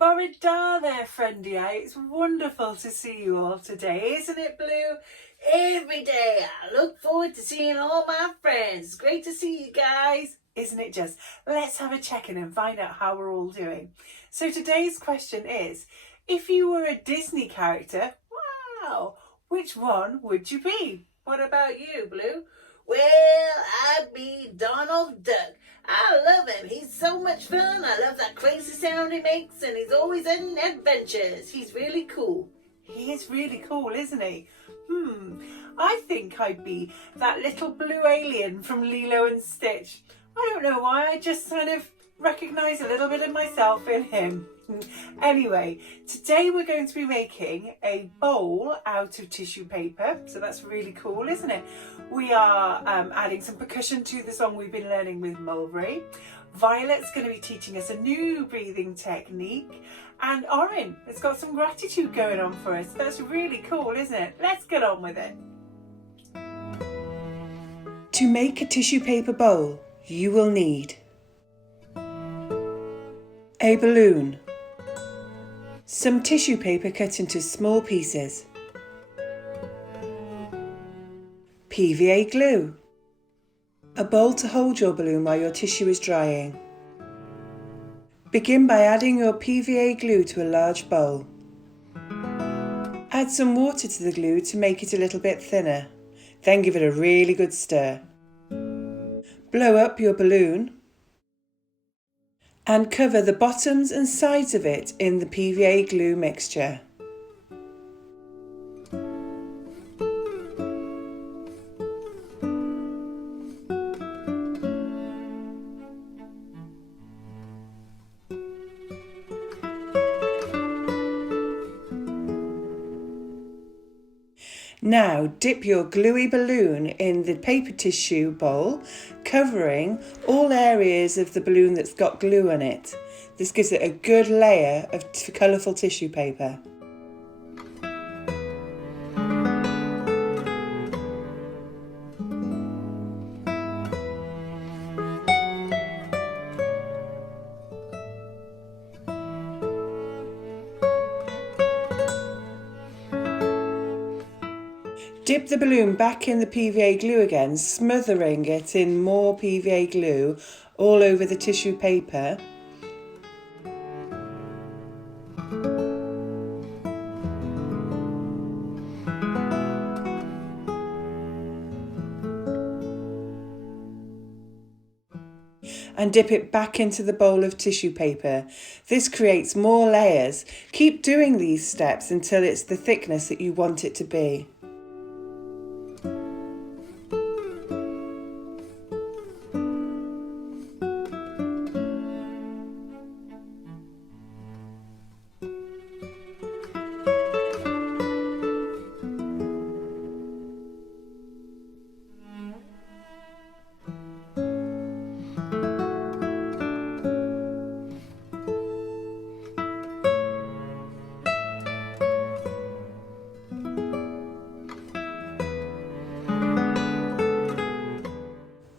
Borrida there, friendy. It's wonderful to see you all today, isn't it, Blue? Every day I look forward to seeing all my friends. It's great to see you guys, isn't it just? Let's have a check-in and find out how we're all doing. So today's question is, if you were a Disney character, wow, which one would you be? What about you, Blue? Well, I'd be Donald Duck. I love him. He's so much fun. I love that crazy sound he makes, and he's always in adventures. He's really cool. He is really cool, isn't he? I think I'd be that little blue alien from Lilo and Stitch. I don't know why, I just kind of recognise a little bit of myself in him. Anyway, today we're going to be making a bowl out of tissue paper, so that's really cool, isn't it? We are adding some percussion to the song we've been learning with Mulberry. Violet's going to be teaching us a new breathing technique, and Oren has got some gratitude going on for us. That's really cool, isn't it? Let's get on with it. To make a tissue paper bowl, you will need a balloon, some tissue paper cut into small pieces, PVA glue, a bowl to hold your balloon while your tissue is drying. Begin by adding your PVA glue to a large bowl. Add some water to the glue to make it a little bit thinner. Then give it a really good stir. Blow up your balloon and cover the bottoms and sides of it in the PVA glue mixture. Now dip your gluey balloon in the paper tissue bowl, covering all areas of the balloon that's got glue on it. This gives it a good layer of colourful tissue paper. Dip the balloon back in the PVA glue again, smothering it in more PVA glue all over the tissue paper. And dip it back into the bowl of tissue paper. This creates more layers. Keep doing these steps until it's the thickness that you want it to be.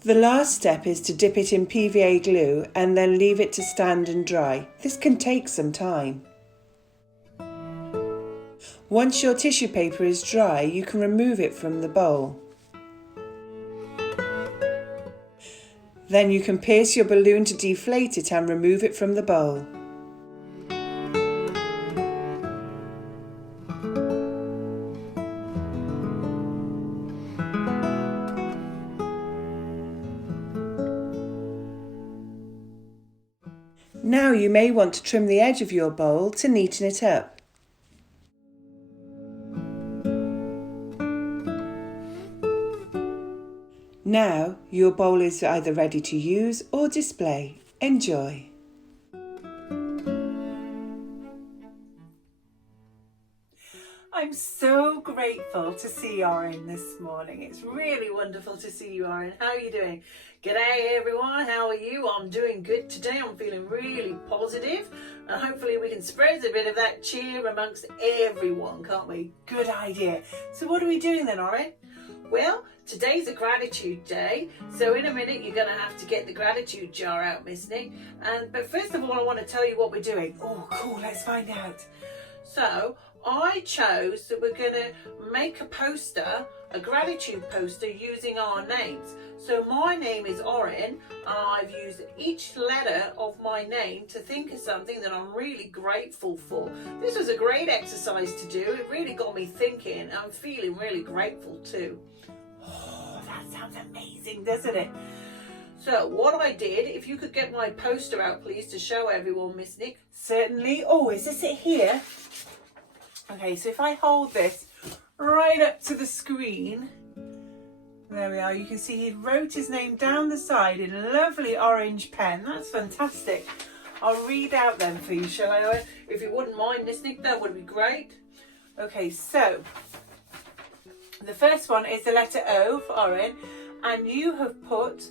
The last step is to dip it in PVA glue and then leave it to stand and dry. This can take some time. Once your tissue paper is dry, you can remove it from the bowl. Then you can pierce your balloon to deflate it and remove it from the bowl. Now you may want to trim the edge of your bowl to neaten it up. Now your bowl is either ready to use or display. Enjoy! I'm so grateful to see Oren this morning. It's really wonderful to see you, Oren. How are you doing? G'day everyone, how are you? I'm doing good today. I'm feeling really positive, and hopefully we can spread a bit of that cheer amongst everyone, can't we? Good idea. So what are we doing then, Oren? Well, today's a gratitude day, so in a minute you're going to have to get the gratitude jar out, Miss Nick. But first of all, I want to tell you what we're doing. Oh, cool, let's find out. So, I chose that we're going to make a poster, a gratitude poster, using our names. So my name is Oren, and I've used each letter of my name to think of something that I'm really grateful for. This was a great exercise to do. It really got me thinking, and I'm feeling really grateful too. Oh, that sounds amazing, doesn't it? So what I did, if you could get my poster out please to show everyone, Miss Nick. Certainly. Oh, is this it here? Okay, so if I hold this right up to the screen, there we are, you can see he wrote his name down the side in a lovely orange pen. That's fantastic. I'll read out them for you, shall I? If you wouldn't mind, Miss Nick, that would be great. Okay, so the first one is the letter O for Oren, and you have put,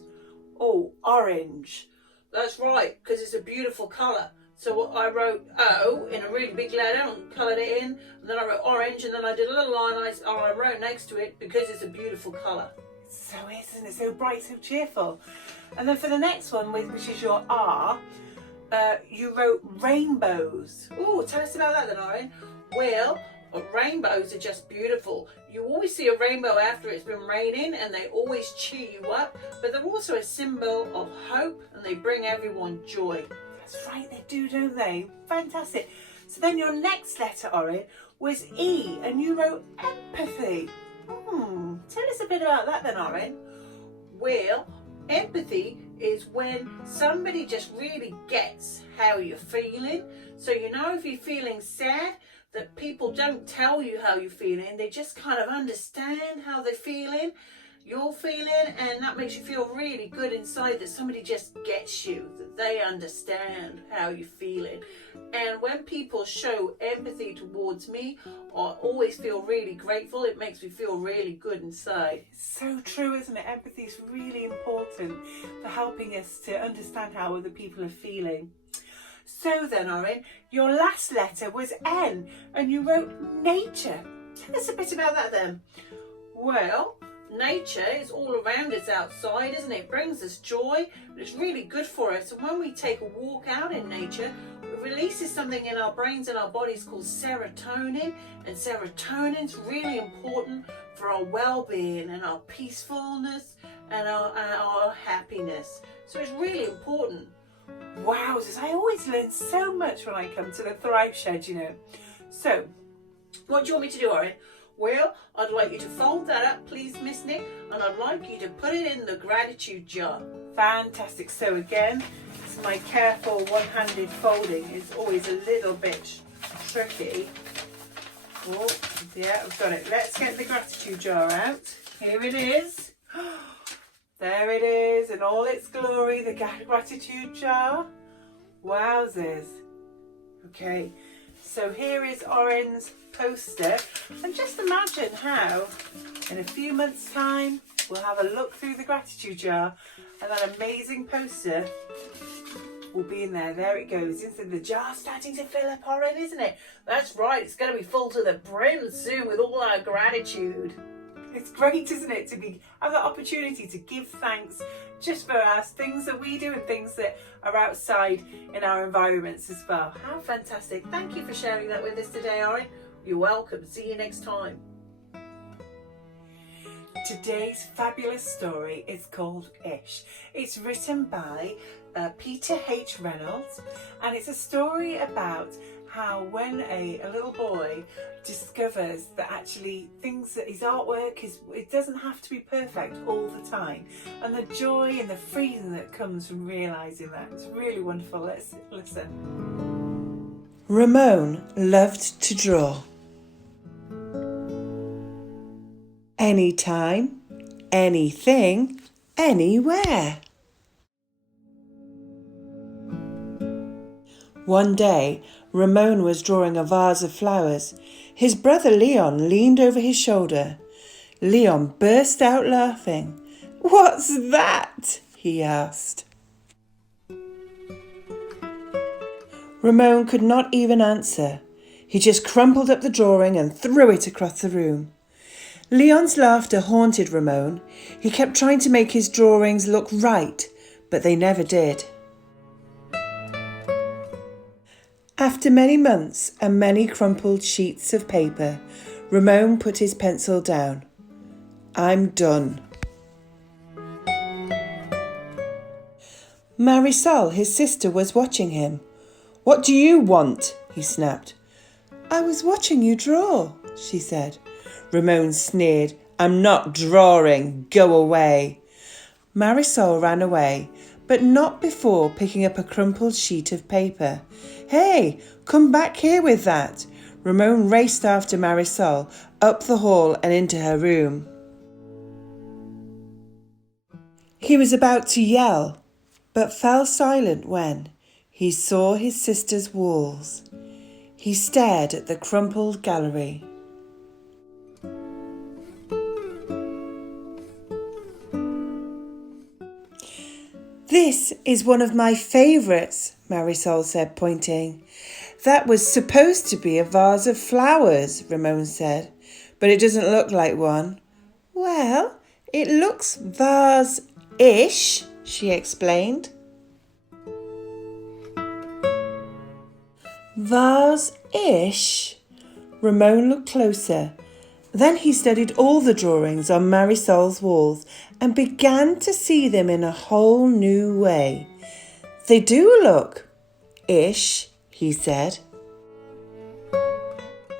oh, orange. That's right, because it's a beautiful colour. So I wrote O in a really big letter and coloured it in, and then I wrote orange, and then I did a little line I wrote next to it because it's a beautiful colour. So isn't it so bright, so cheerful? And then for the next one, which is your R, you wrote rainbows. Oh, tell us about that then, Oren. Well, rainbows are just beautiful. You always see a rainbow after it's been raining, and they always cheer you up, but they're also a symbol of hope, and they bring everyone joy. That's right, they do, don't they? Fantastic. So then your next letter, Oren, was E, and you wrote empathy. Tell us a bit about that then, Oren. Well, empathy is when somebody just really gets how you're feeling. So you know, if you're feeling sad, that people don't tell you how you're feeling, they just kind of understand how they're feeling, you're feeling, and that makes you feel really good inside that somebody just gets you, that they understand how you're feeling. And when people show empathy towards me, I always feel really grateful. It makes me feel really good inside. So true, isn't it? Empathy is really important for helping us to understand how other people are feeling. So then, Oren, your last letter was N, and you wrote nature. Tell us a bit about that then. Well, nature is all around us outside, isn't it? It brings us joy. It's really good for us. And when we take a walk out in nature, it releases something in our brains and our bodies called serotonin. And serotonin's really important for our well-being and our peacefulness and our happiness. So it's really important. Wowzers, I always learn so much when I come to the Thrive Shed, you know. So, what do you want me to do, Oren? Well, I'd like you to fold that up, please, Miss Nick, and I'd like you to put it in the gratitude jar. Fantastic. So again, it's my careful one-handed folding is always a little bit tricky. Oh, yeah, I've got it. Let's get the gratitude jar out. Here it is. There it is in all its glory, the gratitude jar. Wowzers. Okay, so here is Oren's poster, and just imagine how in a few months' time we'll have a look through the gratitude jar and that amazing poster will be in there. There it goes. Isn't the jar starting to fill up, Oren, isn't it? That's right, it's going to be full to the brim soon with all our gratitude. It's great, isn't it, to have the opportunity to give thanks just for us, things that we do and things that are outside in our environments as well. How fantastic. Thank you for sharing that with us today, Oren. You're welcome. See you next time. Today's fabulous story is called Ish. It's written by Peter H. Reynolds, and it's a story about how when a little boy discovers that actually things that his artwork it doesn't have to be perfect all the time, and the joy and the freedom that comes from realising that. It's really wonderful. Let's listen. Ramon loved to draw. Anytime, anything, anywhere. One day, Ramon was drawing a vase of flowers. His brother Leon leaned over his shoulder. Leon burst out laughing. "What's that?" he asked. Ramon could not even answer. He just crumpled up the drawing and threw it across the room. Leon's laughter haunted Ramon. He kept trying to make his drawings look right, but they never did. After many months and many crumpled sheets of paper, Ramon put his pencil down. "I'm done." Marisol, his sister, was watching him. "What do you want?" he snapped. "I was watching you draw," she said. Ramon sneered. "I'm not drawing. Go away." Marisol ran away, but not before picking up a crumpled sheet of paper. "Hey, come back here with that." Ramon raced after Marisol, up the hall and into her room. He was about to yell, but fell silent when he saw his sister's walls. He stared at the crumpled gallery. "This is one of my favourites," Marisol said, pointing. "That was supposed to be a vase of flowers," Ramon said, "but it doesn't look like one." "Well, it looks vase-ish," she explained. "Vase-ish?" Ramon looked closer. Then he studied all the drawings on Marisol's walls and began to see them in a whole new way. "They do look ish," he said.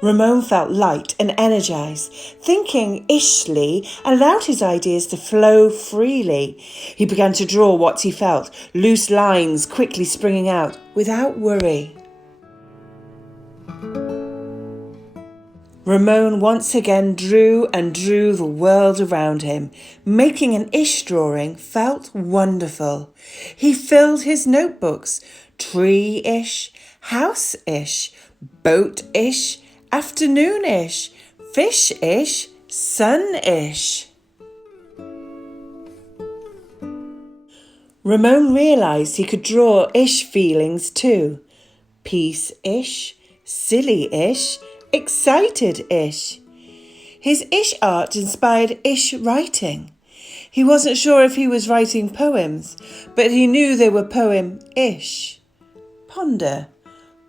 Ramon felt light and energized. Thinking ishly allowed his ideas to flow freely. He began to draw what he felt, loose lines quickly springing out without worry. Ramon once again drew and drew the world around him. Making an ish drawing felt wonderful. He filled his notebooks. Tree-ish, house-ish, boat-ish, afternoon-ish, fish-ish, sun-ish. Ramon realised he could draw ish feelings too. Peace-ish, silly-ish, excited-ish. His ish art inspired ish writing. He wasn't sure if he was writing poems, but he knew they were poem-ish. Ponder,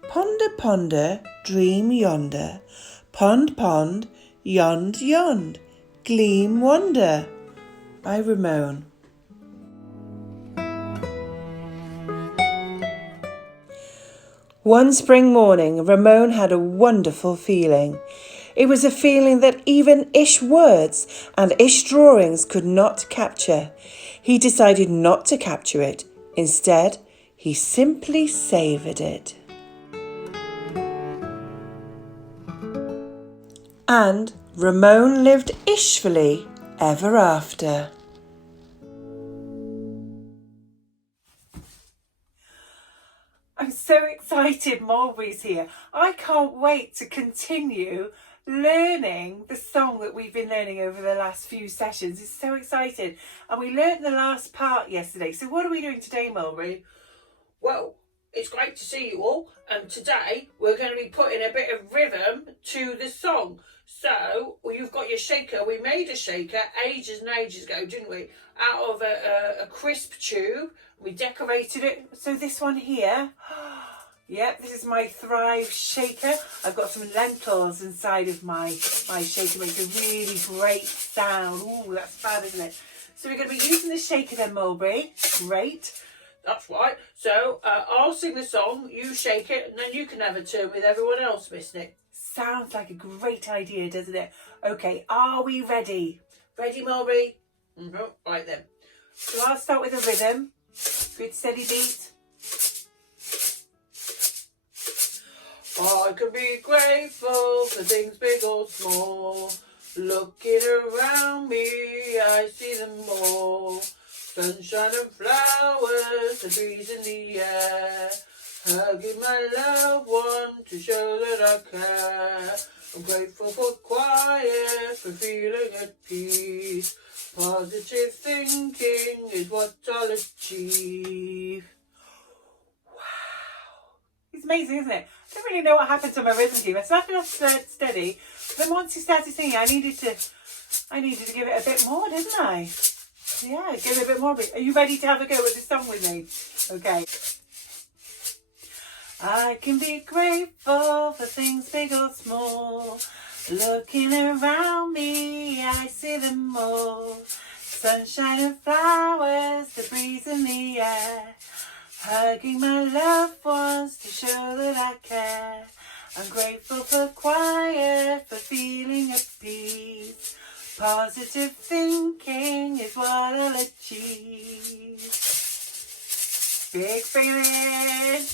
ponder, ponder, dream yonder. Pond, pond, yond, yond, gleam, wonder. By Ramon. One spring morning, Ramon had a wonderful feeling. It was a feeling that even ish words and ish drawings could not capture. He decided not to capture it. Instead, he simply savoured it. And Ramon lived ishfully ever after. I'm so excited Mulberry's here. I can't wait to continue learning the song that we've been learning over the last few sessions. It's so exciting. And we learnt the last part yesterday. So what are we doing today, Mulberry? Well, it's great to see you all. And today we're going to be putting a bit of rhythm to the song. So, well, you've got your shaker. We made a shaker ages and ages ago, didn't we? Out of a crisp tube. We decorated it. So this one here, yep, this is my Thrive shaker. I've got some lentils inside of my shaker. Makes a really great sound. Ooh, that's fab, isn't it? So we're going to be using the shaker then, Mulberry. Great. That's right. So I'll sing the song, you shake it, and then you can have a turn with everyone else, Miss Nick. Sounds like a great idea, doesn't it? Okay, are we ready? Ready, Mulberry? Mm-hmm. Right then. So I'll start with a rhythm. Good steady beat. I can be grateful for things big or small. Looking around me, I see them all. Sunshine and flowers, the breeze in the air. Hugging my loved one to show that I care. I'm grateful for quiet, for feeling at peace. Positive thinking is what I'll achieve. It's amazing, isn't it? I don't really know what happened to my rhythm team. I started off steady, but then once he started singing, I needed to give it a bit more, didn't I? Yeah, give it a bit more. Are you ready to have a go at this song with me? Okay. I can be grateful for things big or small. Looking around me, I see them all. Sunshine and flowers, the breeze in the air. Hugging my loved ones to show that I care. I'm grateful for quiet, for feeling at peace. Positive thinking is what I'll achieve. Big feeling.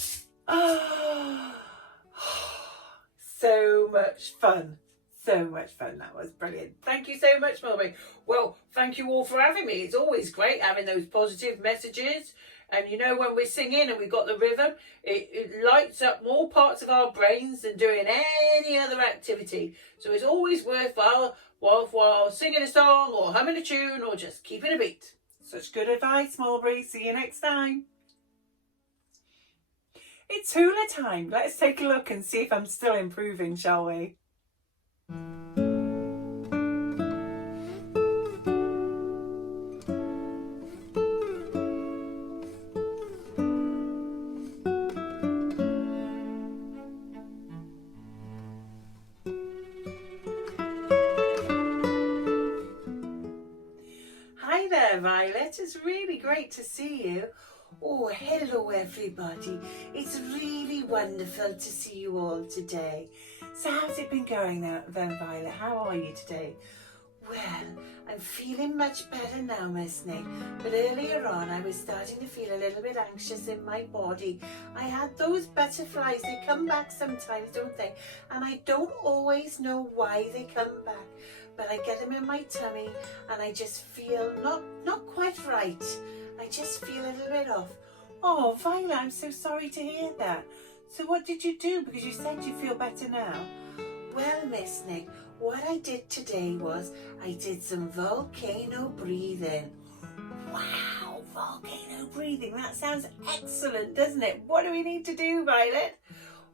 Oh, so much fun. So much fun. That was brilliant. Thank you so much, Mulberry. Well, thank you all for having me. It's always great having those positive messages. And you know, when we're singing and we've got the rhythm, it lights up more parts of our brains than doing any other activity. So it's always worthwhile singing a song or humming a tune or just keeping a beat. Such good advice, Mulberry. See you next time. It's hula time. Let's take a look and see if I'm still improving, shall we? Hi there, Violet. It's really great to see you. Oh, hello everybody. It's really wonderful to see you all today. So how's it been going then, Violet? How are you today? Well, I'm feeling much better now, Miss Nick. But earlier on, I was starting to feel a little bit anxious in my body. I had those butterflies. They come back sometimes, don't they? And I don't always know why they come back. But I get them in my tummy and I just feel not quite right. I just feel a little bit off. Oh, Violet, I'm so sorry to hear that. So what did you do? Because you said you feel better now. Well, Miss Nick, what I did today was I did some volcano breathing. Wow, volcano breathing. That sounds excellent, doesn't it? What do we need to do, Violet?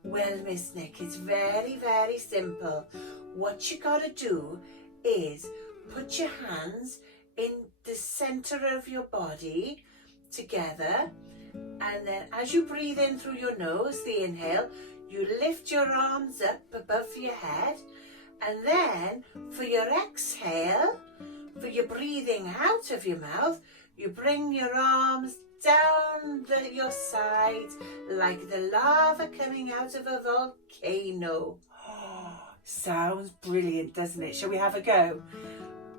Well, Miss Nick, it's very, very simple. What you gotta do is put your hands in the center of your body together, and then as you breathe in through your nose, the inhale, you lift your arms up above your head, and then for your exhale, for your breathing out of your mouth, you bring your arms down your sides like the lava coming out of a volcano. Sounds brilliant, doesn't it? Shall we have a go?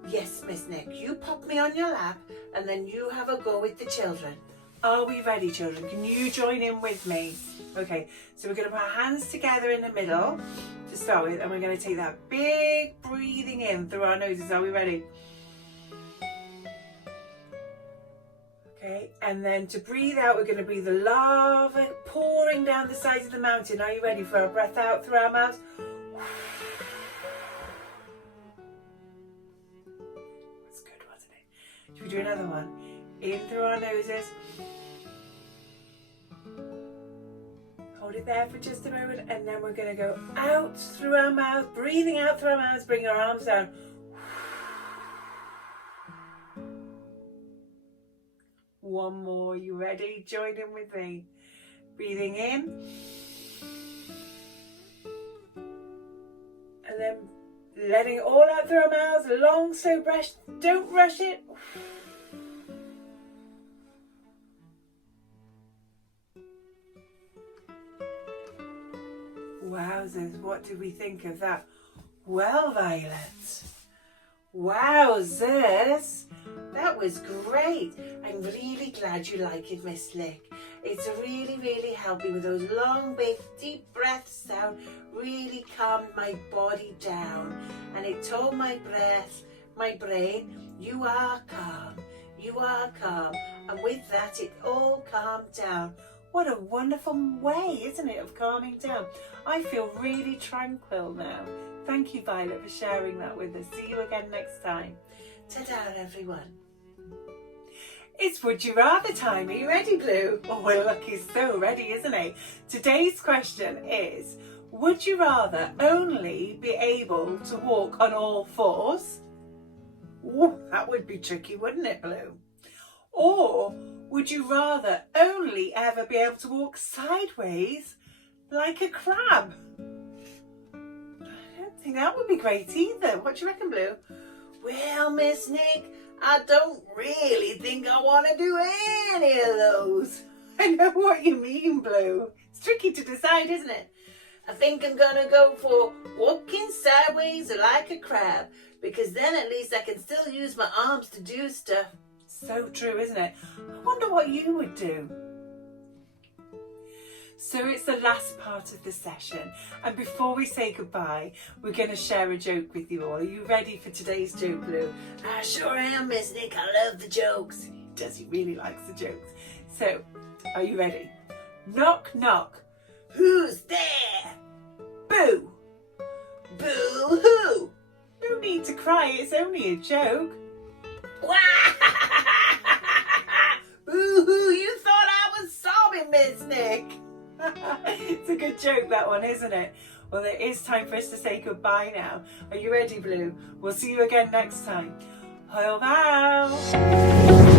Yes, Miss Nick, you pop me on your lap and then you have a go with the children. Are we ready, children? Can you join in with me? Okay, so we're going to put our hands together in the middle to start with, and we're going to take that big breathing in through our noses. Are we ready? Okay, and then to breathe out, we're going to breathe the lava pouring down the sides of the mountain. Are you ready for our breath out through our mouths? That's good, wasn't it? Should we do another one? In through our noses. Hold it there for just a moment, and then we're going to go out through our mouth, breathing out through our mouths, bring our arms down. One more, you ready? Join in with me. Breathing in. And then letting it all out through our mouths, long, slow breath, don't rush it. Wowzers, what did we think of that? Well, Violet, wowzers, that was great. I'm really glad you like it, Miss Lick. It's really, really helped me with those long, big, deep breaths out, really calmed my body down. And it told my brain, you are calm, you are calm. And with that, it all calmed down. What a wonderful way, isn't it, of calming down? I feel really tranquil now. Thank you, Violet, for sharing that with us. See you again next time. Ta-da, everyone. It's Would You Rather time. Are you ready, Blue? Oh, well, look, he's so ready, isn't he? Today's question is, would you rather only be able to walk on all fours? Ooh, that would be tricky, wouldn't it, Blue? Or would you rather only ever be able to walk sideways like a crab? I don't think that would be great either. What do you reckon, Blue? Well, Miss Nick, I don't really think I want to do any of those. I know what you mean, Blue. It's tricky to decide, isn't it? I think I'm going to go for walking sideways like a crab, because then at least I can still use my arms to do stuff. So true, isn't it? I wonder what you would do. So it's the last part of the session, and before we say goodbye, we're going to share a joke with you all. Are you ready for today's joke, Blue? I sure am, Miss Nick. I love the jokes. He does, he really likes the jokes. So, are you ready? Knock, knock. Who's there? Boo! Boo-hoo! No need to cry, it's only a joke. Boo-hoo! You thought I was sobbing, Miss Nick. It's a good joke, that one, isn't it? Well, it is time for us to say goodbye now. Are you ready, Blue? We'll see you again next time. Hwyl fawr!